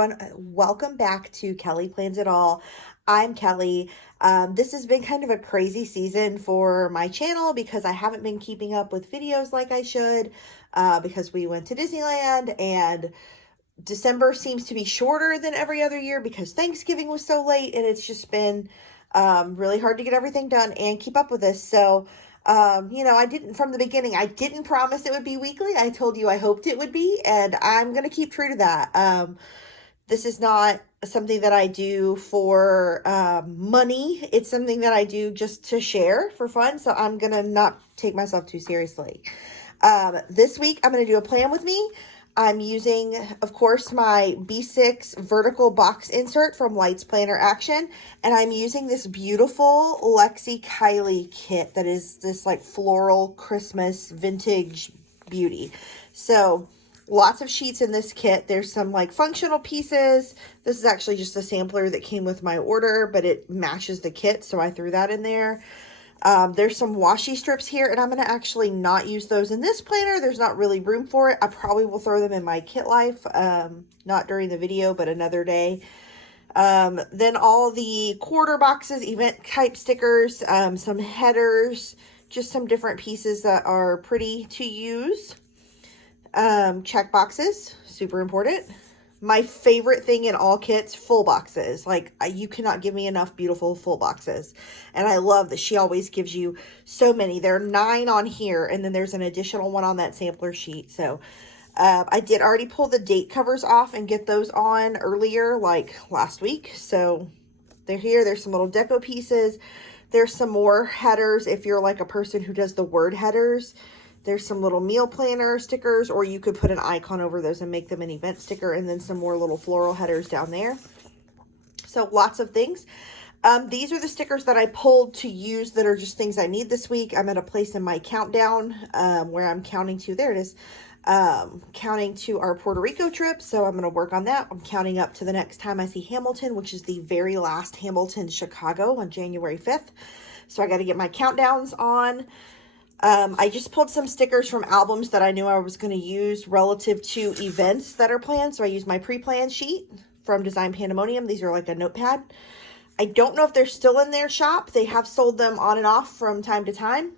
everyone. Welcome back to Kelly Plans It All. I'm Kelly. This has been kind of a crazy season for my channel because I haven't been keeping up with videos like I should because we went to Disneyland, and December seems to be shorter than every other year because Thanksgiving was so late, and it's just been really hard to get everything done and keep up with this. So, I didn't, from the beginning, I didn't promise it would be weekly. I told you I hoped it would be, and I'm going to keep true to that. This is not something that I do for money. It's something that I do just to share for fun. So I'm going to not take myself too seriously. This week, I'm going to do a plan with me. I'm using, of course, my B6 vertical box insert from Lights Planner Action. And I'm using this beautiful Lexie Kylee kit that is this like floral Christmas vintage beauty. So lots of sheets in this kit. There's some like functional pieces. This is actually just a sampler that came with my order, but it matches the kit, so I threw that in there. There's some washi strips here, and I'm going to actually not use those in this planner. There's not really room for it. I probably will throw them in my kit life, not during the video, but another day. Then all the quarter boxes, event type stickers, some headers, just some different pieces that are pretty to use. Check boxes, super important. My favorite thing in all kits, full boxes. Like, you cannot give me enough beautiful full boxes. And I love that she always gives you so many. There are 9 on here, and then there's an additional one on that sampler sheet. So, I did already pull the date covers off and get those on earlier, like last week. So, they're here. There's some little deco pieces. There's some more headers if you're like a person who does the word headers. There's some little meal planner stickers, or you could put an icon over those and make them an event sticker, and then some more little floral headers down there. So lots of things. These are the stickers that I pulled to use that are just things I need this week. I'm at a place in my countdown where I'm counting to, there it is, counting to our Puerto Rico trip. So I'm going to work on that. I'm counting up to the next time I see Hamilton, which is the very last Hamilton Chicago on January 5th. So I got to get my countdowns on. I just pulled some stickers from albums that I knew I was going to use relative to events that are planned. So I used my pre-planned sheet from Design Pandemonium. These are like a notepad. I don't know if they're still in their shop. They have sold them on and off from time to time.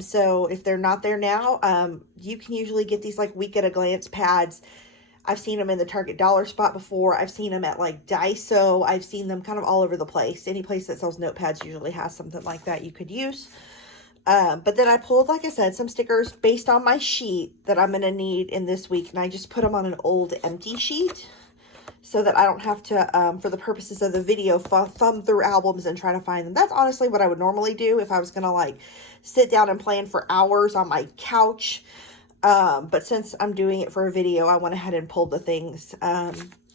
So if they're not there now, you can usually get these like week at a glance pads. I've seen them in the Target dollar spot before. I've seen them at like Daiso. I've seen them kind of all over the place. Any place that sells notepads usually has something like that you could use. But then I pulled, like I said, some stickers based on my sheet that I'm going to need in this week. And I just put them on an old empty sheet so that I don't have to, for the purposes of the video, thumb through albums and try to find them. That's honestly what I would normally do if I was going to like sit down and plan for hours on my couch. But since I'm doing it for a video, I went ahead and pulled the things.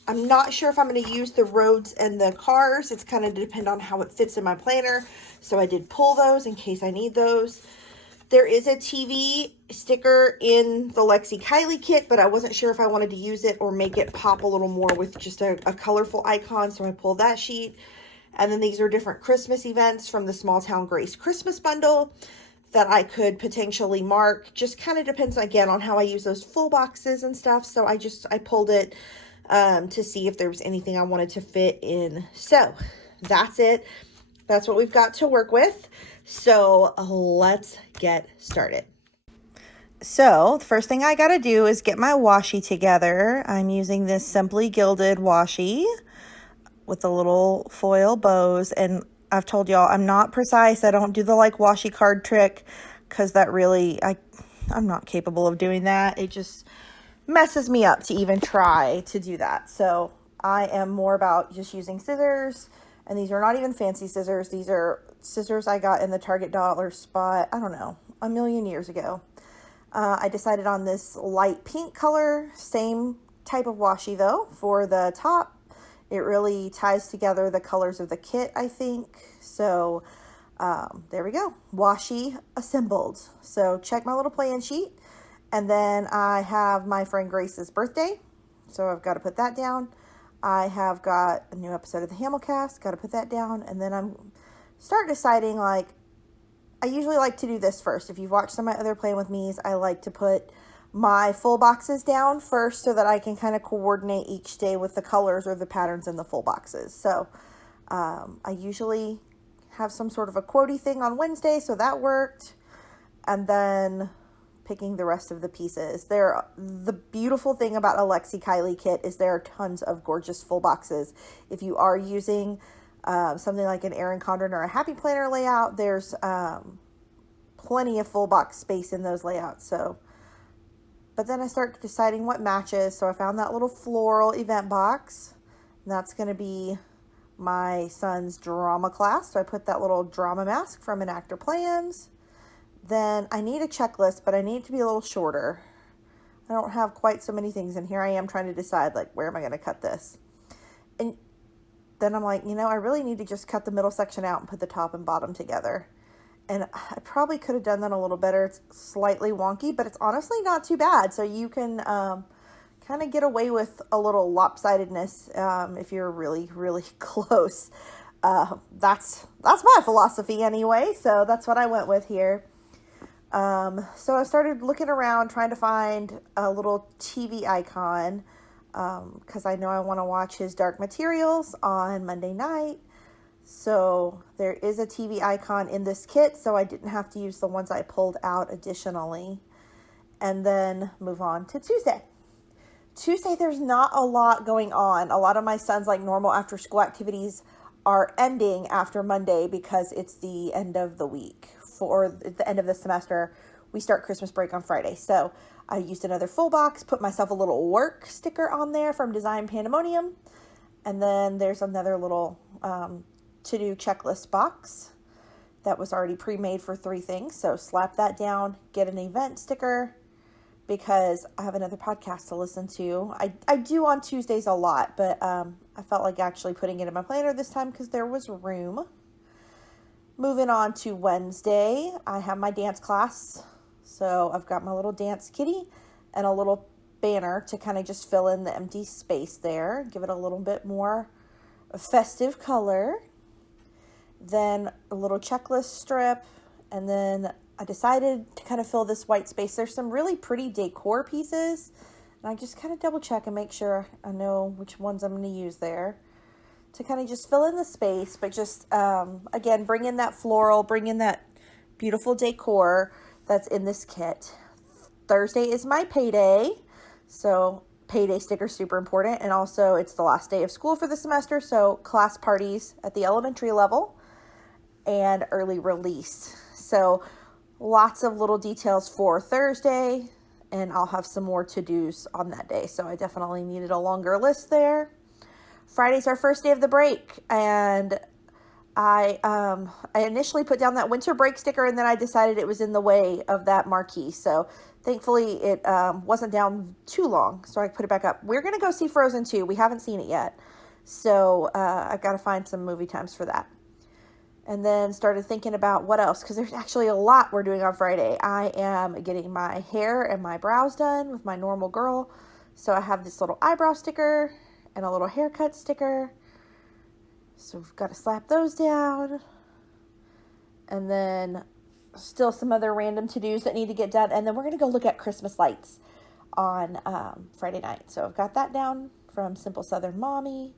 I'm not sure if I'm going to use the roads and the cars. It's kind of depend on how it fits in my planner. So I did pull those in case I need those. There is a TV sticker in the Lexie Kylee kit, but I wasn't sure if I wanted to use it or make it pop a little more with just a colorful icon. So I pulled that sheet. And then these are different Christmas events from the Small Town Grace Christmas bundle that I could potentially mark. Just kind of depends, again, on how I use those full boxes and stuff. So I pulled it to see if there was anything I wanted to fit in. So that's it. That's what we've got to work with. So let's get started. So the first thing I got to do is get my washi together. I'm using this Simply Gilded washi with the little foil bows. And I've told y'all I'm not precise. I don't do the like washi card trick because that really, I'm not capable of doing that. It just messes me up to even try to do that. So I am more about just using scissors, and these are not even fancy scissors. These are scissors I got in the Target dollar spot, I don't know, a million years ago. I decided on this light pink color, same type of washi though for the top. It really ties together the colors of the kit, I think. So there we go, washi assembled. So check my little plan sheet. And then I have my friend Grace's birthday, so I've got to put that down. I have got a new episode of the Hamilcast, got to put that down. And then I'm start deciding, like, I usually like to do this first. If you've watched some of my other Plan With Me's, I like to put my full boxes down first so that I can kind of coordinate each day with the colors or the patterns in the full boxes. So I usually have some sort of a quotey thing on Wednesday, so that worked. And then picking the rest of the pieces. The beautiful thing about a Lexie Kylee kit is there are tons of gorgeous full boxes. If you are using something like an Erin Condren or a Happy Planner layout, there's plenty of full box space in those layouts. So, but then I start deciding what matches. So I found that little floral event box. And that's going to be my son's drama class. So I put that little drama mask from An Actor Plans. Then I need a checklist, but I need it to be a little shorter. I don't have quite so many things, and here I am trying to decide, like, where am I going to cut this? And then I'm like, I really need to just cut the middle section out and put the top and bottom together. And I probably could have done that a little better. It's slightly wonky, but it's honestly not too bad. So you can kind of get away with a little lopsidedness if you're really, really close. That's my philosophy anyway, so that's what I went with here. So I started looking around trying to find a little TV icon because I know I want to watch his Dark Materials on Monday night. So there is a TV icon in this kit, so I didn't have to use the ones I pulled out additionally. And then move on to Tuesday. Tuesday, there's not a lot going on. A lot of my son's like normal after school activities are ending after Monday because it's the end of the week. For the end of the semester, we start Christmas break on Friday. So I used another full box, put myself a little work sticker on there from Design Pandemonium. And then there's another little to-do checklist box that was already pre-made for 3 things. So slap that down, get an event sticker because I have another podcast to listen to. I do on Tuesdays a lot, but I felt like actually putting it in my planner this time because there was room. Moving on to Wednesday, I have my dance class. So I've got my little dance kitty and a little banner to kind of just fill in the empty space there. Give it a little bit more festive color. Then a little checklist strip. And then I decided to kind of fill this white space. There's some really pretty decor pieces. And I just kind of double check and make sure I know which ones I'm going to use there. To kind of just fill in the space, but just, again, bring in that floral, bring in that beautiful decor that's in this kit. Thursday is my payday, so payday sticker super important, and also it's the last day of school for the semester, so class parties at the elementary level and early release. So lots of little details for Thursday, and I'll have some more to-dos on that day, so I definitely needed a longer list there. Friday's our first day of the break, and I initially put down that winter break sticker, and then I decided it was in the way of that marquee. So thankfully it wasn't down too long, so I put it back up. We're going to go see Frozen 2. We haven't seen it yet, so I've got to find some movie times for that. And then started thinking about what else, because there's actually a lot we're doing on Friday. I am getting my hair and my brows done with my normal girl, so I have this little eyebrow sticker and a little haircut sticker. So we've got to slap those down. And then still some other random to-dos that need to get done. And then we're going to go look at Christmas lights on Friday night. So I've got that down from Simple Southern Mommy.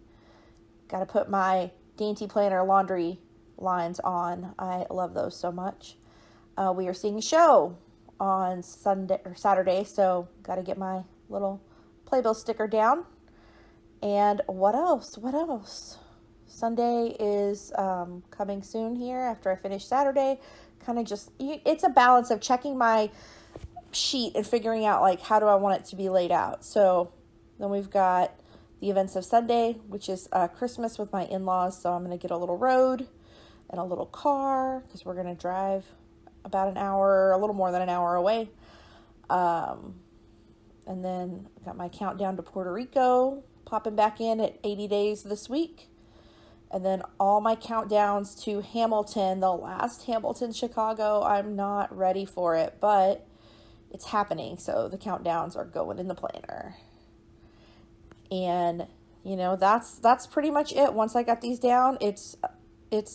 Got to put my Dainty Planner laundry lines on. I love those so much. We are seeing a show on Sunday or Saturday. So got to get my little playbill sticker down. And what else? Sunday is coming soon here after I finish Saturday. Kind of just, it's a balance of checking my sheet and figuring out, like, how do I want it to be laid out. So then we've got the events of Sunday, which is Christmas with my in-laws. So I'm going to get a little road and a little car because we're going to drive about an hour, a little more than an hour away. And then I got my countdown to Puerto Rico popping back in at 80 days this week. And then all my countdowns to Hamilton, the last Hamilton, Chicago. I'm not ready for it, but it's happening. So the countdowns are going in the planner. And, that's pretty much it. Once I got these down, it's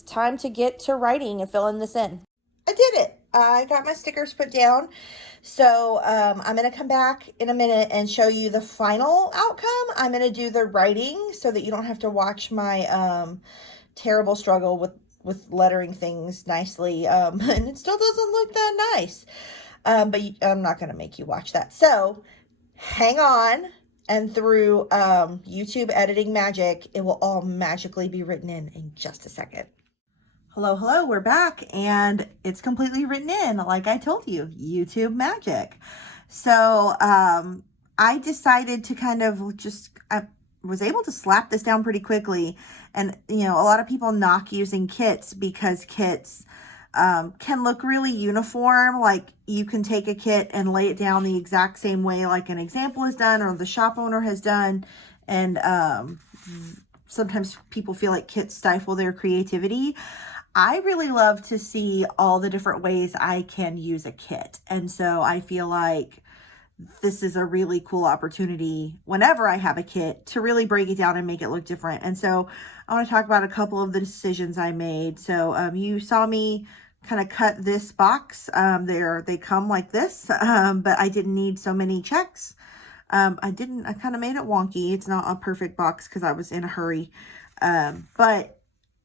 time to get to writing and filling this in. I did it. I got my stickers put down. So I'm going to come back in a minute and show you the final outcome. I'm going to do the writing so that you don't have to watch my terrible struggle with lettering things nicely. And it still doesn't look that nice. But I'm not going to make you watch that. So hang on. And through YouTube editing magic, it will all magically be written in just a second. Hello, we're back, and it's completely written in, like I told you, YouTube magic. So I decided to kind of I was able to slap this down pretty quickly. And, you know, a lot of people knock using kits because kits can look really uniform. Like you can take a kit and lay it down the exact same way like an example is done or the shop owner has done. And sometimes people feel like kits stifle their creativity. I really love to see all the different ways I can use a kit. And so I feel like this is a really cool opportunity whenever I have a kit to really break it down and make it look different. And so I want to talk about a couple of the decisions I made. So you saw me kind of cut this box. They come like this, but I didn't need so many checks. I kind of made it wonky. It's not a perfect box because I was in a hurry. But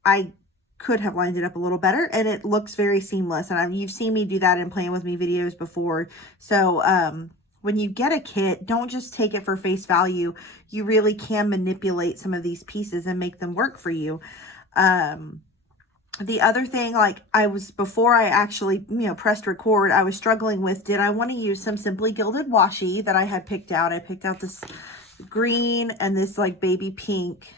I could have lined it up a little better, and it looks very seamless. And you've seen me do that in Playing With Me videos before. So when you get a kit, don't just take it for face value. You really can manipulate some of these pieces and make them work for you. The other thing, like before I actually, pressed record, I was struggling with, did I want to use some Simply Gilded washi that I had picked out? I picked out this green and this like baby pink.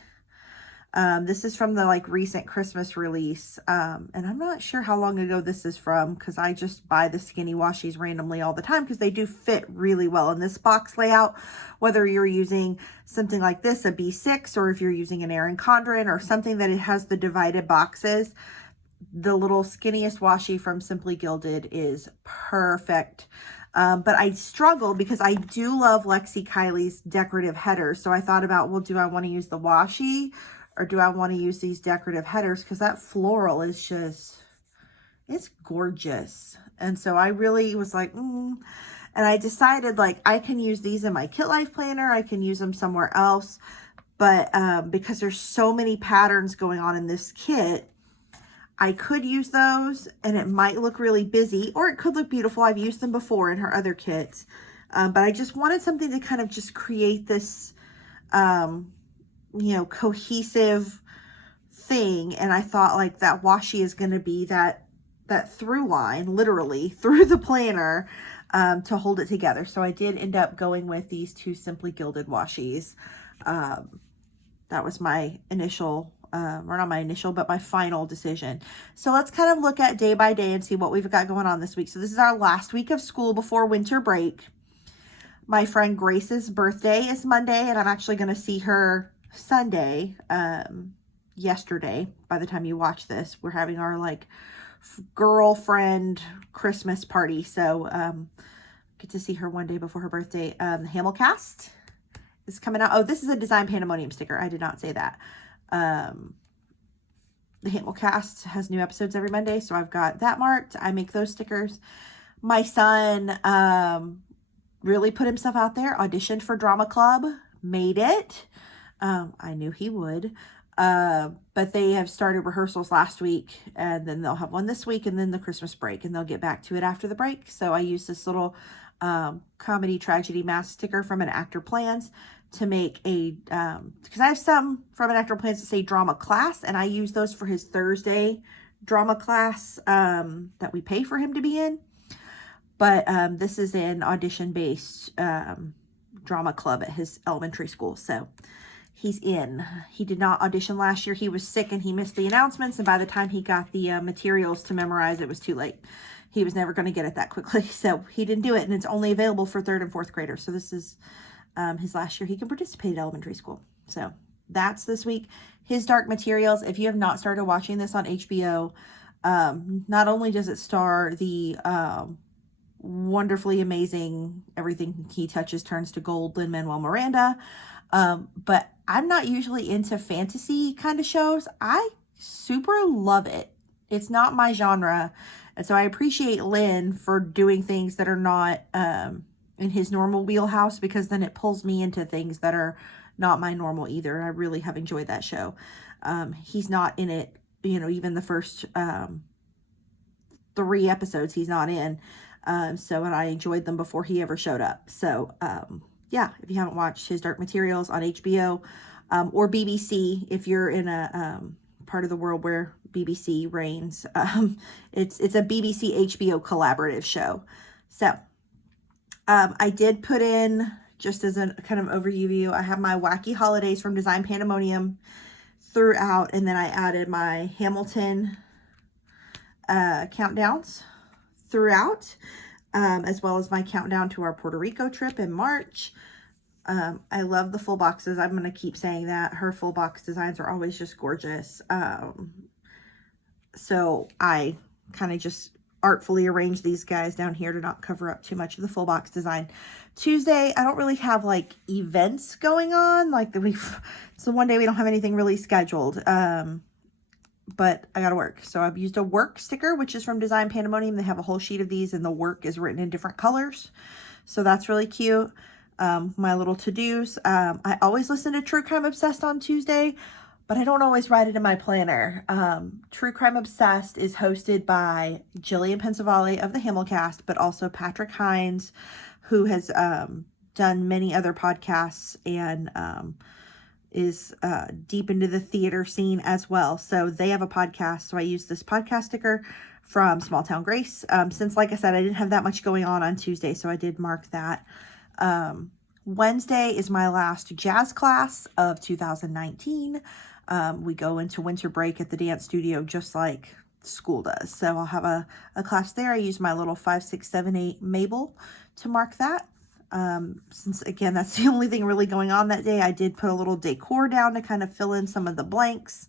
This is from the like recent Christmas release. And I'm not sure how long ago this is from because I just buy the skinny washies randomly all the time because they do fit really well in this box layout. Whether you're using something like this, a B6, or if you're using an Erin Condren or something that it has the divided boxes, the little skinniest washi from Simply Gilded is perfect. But I struggled because I do love Lexie Kylie's decorative headers. So I thought about, well, do I want to use the washi or do I want to use these decorative headers? Because that floral is just, it's gorgeous. And so I really was like, and I decided like I can use these in my Kit Life planner. I can use them somewhere else. But because there's so many patterns going on in this kit, I could use those and it might look really busy or it could look beautiful. I've used them before in her other kits. But I just wanted something to kind of just create this, cohesive thing. And I thought like that washi is going to be that through line, literally through the planner, to hold it together. So I did end up going with these two Simply Gilded washis. That was my initial, or not my initial, but my final decision. So let's kind of look at day by day and see what we've got going on this week. So this is our last week of school before winter break. My friend Grace's birthday is Monday, and I'm actually going to see her Sunday. Yesterday, by the time you watch this, we're having our like girlfriend Christmas party. So get to see her one day before her birthday. The Hamilcast is coming out. Oh, this is a Design Pandemonium sticker. I did not say that. The Hamilcast has new episodes every Monday, so I've got that marked. I make those stickers. My son really put himself out there, auditioned for Drama Club, made it. I knew he would. But they have started rehearsals last week, and then they'll have one this week, and then the Christmas break, and they'll get back to it after the break. So I used this little comedy tragedy mask sticker from An Actor Plans to make a, because I have some from An Actor Plans that say drama class, and I use those for his Thursday drama class that we pay for him to be in. But this is an audition-based drama club at his elementary school, so he's in. He did not audition last year. He was sick and he missed the announcements, and by the time he got the materials to memorize, it was too late. He was never going to get it that quickly, so he didn't do it, and it's only available for 3rd and 4th graders. So this is his last year he can participate at elementary school. So that's this week. His Dark Materials, if you have not started watching this on HBO, not only does it star the wonderfully amazing Everything He Touches Turns to Gold Lin-Manuel Miranda, but I'm not usually into fantasy kind of shows. I super love it. It's not my genre. And so I appreciate Lynn for doing things that are not in his normal wheelhouse, because then it pulls me into things that are not my normal either. I really have enjoyed that show. He's not in it, even the first 3 episodes he's not in. And I enjoyed them before he ever showed up. So, yeah, if you haven't watched his Dark Materials on HBO, or BBC, if you're in a part of the world where BBC reigns, it's a BBC HBO collaborative show. So, I did put in, just as a kind of overview, I have my wacky holidays from Design Pandemonium throughout, and then I added my Hamilton countdowns throughout, as well as my countdown to our Puerto Rico trip in March. I love the full boxes. I'm going to keep saying that. Her full box designs are always just gorgeous. So I kind of just artfully arranged these guys down here to not cover up too much of the full box design. Tuesday, I don't really have like events going on. Like so one day we don't have anything really scheduled. But I gotta work. So I've used a work sticker, which is from Design Pandemonium. They have a whole sheet of these and the work is written in different colors. So that's really cute. My little to-dos. I always listen to True Crime Obsessed on Tuesday, but I don't always write it in my planner. True Crime Obsessed is hosted by Jillian Pensavalle of the Hamilcast, but also Patrick Hines, who has done many other podcasts and is deep into the theater scene as well. So they have a podcast. So I use this podcast sticker from Small Town Grace. Since, like I said, I didn't have that much going on Tuesday, so I did mark that. Wednesday is my last jazz class of 2019. We go into winter break at the dance studio just like school does. So I'll have a class there. I use my little 5, 6, 7, 8 Mabel to mark that. Since again, that's the only thing really going on that day, I did put a little decor down to kind of fill in some of the blanks.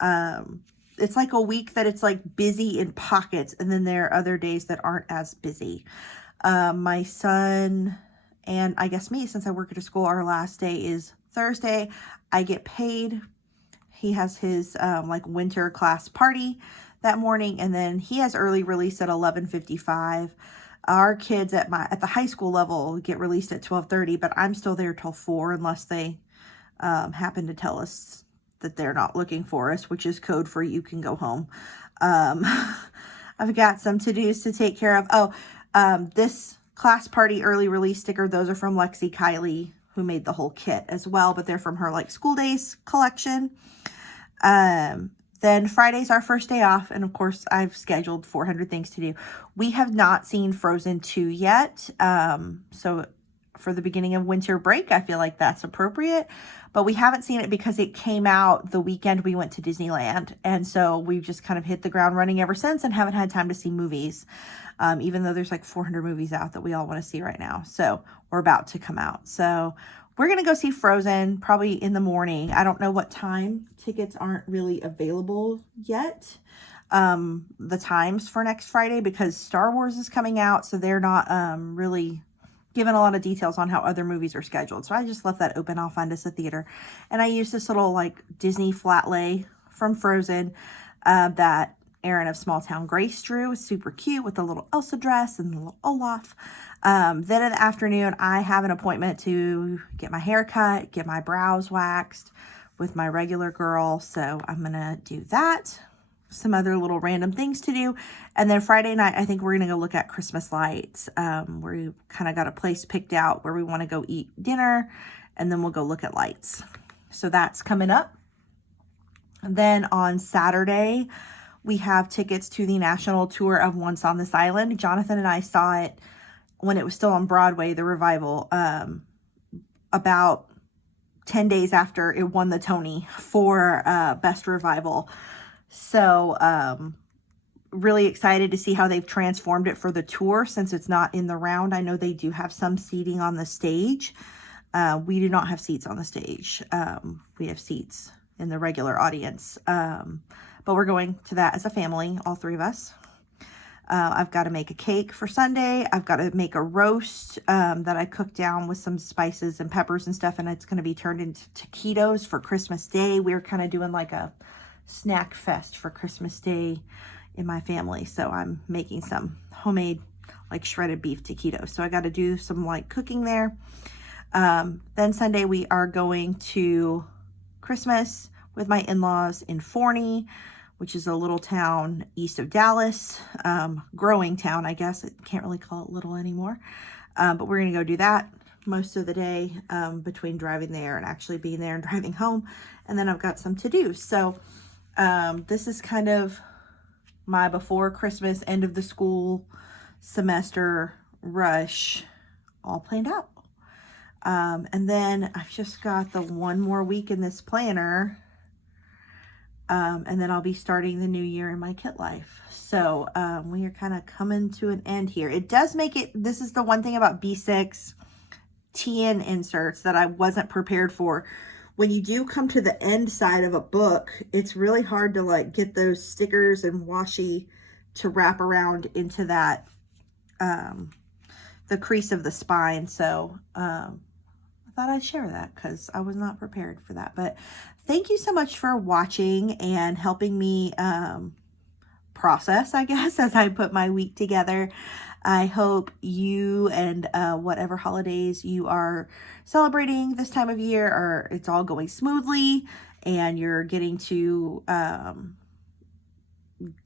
It's like a week that it's like busy in pockets, and then there are other days that aren't as busy. My son and I guess me, since I work at a school, our last day is Thursday. I get paid. He has his like winter class party that morning, and then he has early release at 11:55. Our kids at the high school level get released at 12:30, but I'm still there till 4 unless they happen to tell us that they're not looking for us, which is code for you can go home. I've got some to-dos to take care of. This class party early release sticker, those are from Lexie Kylee, who made the whole kit as well, but they're from her like school days collection. Then Friday's our first day off, and of course I've scheduled 400 things to do. We have not seen Frozen 2 yet, so for the beginning of winter break, I feel like that's appropriate, but we haven't seen it because it came out the weekend we went to Disneyland, and so we've just kind of hit the ground running ever since and haven't had time to see movies, even though there's like 400 movies out that we all want to see right now, so we're about to come out. So we're going to go see Frozen probably in the morning. I don't know what time. Tickets aren't really available yet. The times for next Friday, because Star Wars is coming out, so they're not really given a lot of details on how other movies are scheduled. So I just left that open. I'll find us a theater. And I used this little like Disney flat lay from Frozen that Erin of Small Town Grace drew. It's super cute with the little Elsa dress and the little Olaf. Then in the afternoon, I have an appointment to get my hair cut, get my brows waxed with my regular girl. So I'm going to do that. Some other little random things to do. And then Friday night, I think we're going to go look at Christmas lights. We kind of got a place picked out where we want to go eat dinner, and then we'll go look at lights. So that's coming up. And then on Saturday, we have tickets to the national tour of Once on This Island. Jonathan and I saw it when it was still on Broadway, the revival, about 10 days after it won the Tony for Best Revival. So really excited to see how they've transformed it for the tour since it's not in the round. I know they do have some seating on the stage. We do not have seats on the stage. We have seats in the regular audience. But we're going to that as a family, all 3 of us. I've got to make a cake for Sunday. I've got to make a roast that I cooked down with some spices and peppers and stuff, and it's going to be turned into taquitos for Christmas Day. We're kind of doing like a snack fest for Christmas Day in my family. So I'm making some homemade like shredded beef taquitos. So I got to do some like cooking there. Then Sunday we are going to Christmas with my in-laws in Forney, which is a little town east of Dallas, growing town, I guess. I can't really call it little anymore. But we're going to go do that most of the day, between driving there and actually being there and driving home. And then I've got some to do. So this is kind of my before Christmas, end of the school semester rush all planned out. And then I've just got the one more week in this planner. And then I'll be starting the new year in my kit life. So we are kind of coming to an end here. It does make it, this is the one thing about B6 TN inserts that I wasn't prepared for. When you do come to the end side of a book, it's really hard to like get those stickers and washi to wrap around into that, the crease of the spine. So I thought I'd share that because I was not prepared for that. But thank you so much for watching and helping me process, I guess, as I put my week together. I hope you and whatever holidays you are celebrating this time of year, or it's all going smoothly and you're getting to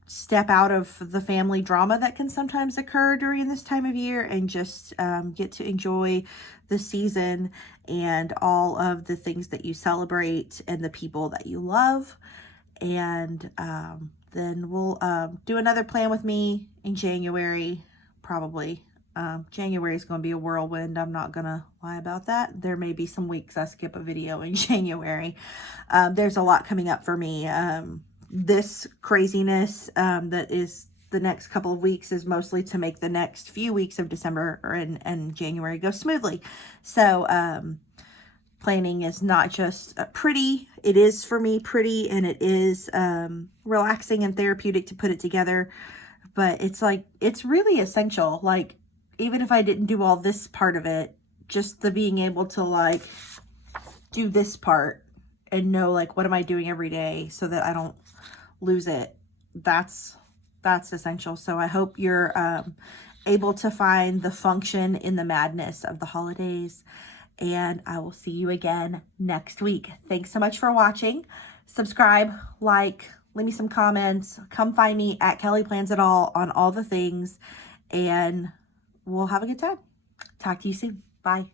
step out of the family drama that can sometimes occur during this time of year and just get to enjoy the season and all of the things that you celebrate and the people that you love. And then we'll do another plan with me in January, probably. January is going to be a whirlwind. I'm not going to lie about that. There may be some weeks I skip a video in January. There's a lot coming up for me. This craziness that is the next couple of weeks is mostly to make the next few weeks of December and January go smoothly. So planning is not just pretty. It is for me pretty, and it is relaxing and therapeutic to put it together. But it's like, it's really essential. Like, even if I didn't do all this part of it, just the being able to like do this part and know like, what am I doing every day so that I don't lose it. That's essential. So I hope you're able to find the function in the madness of the holidays. And I will see you again next week. Thanks so much for watching. Subscribe, like, leave me some comments. Come find me at Kylee Plans It All on all the things. And we'll have a good time. Talk to you soon. Bye.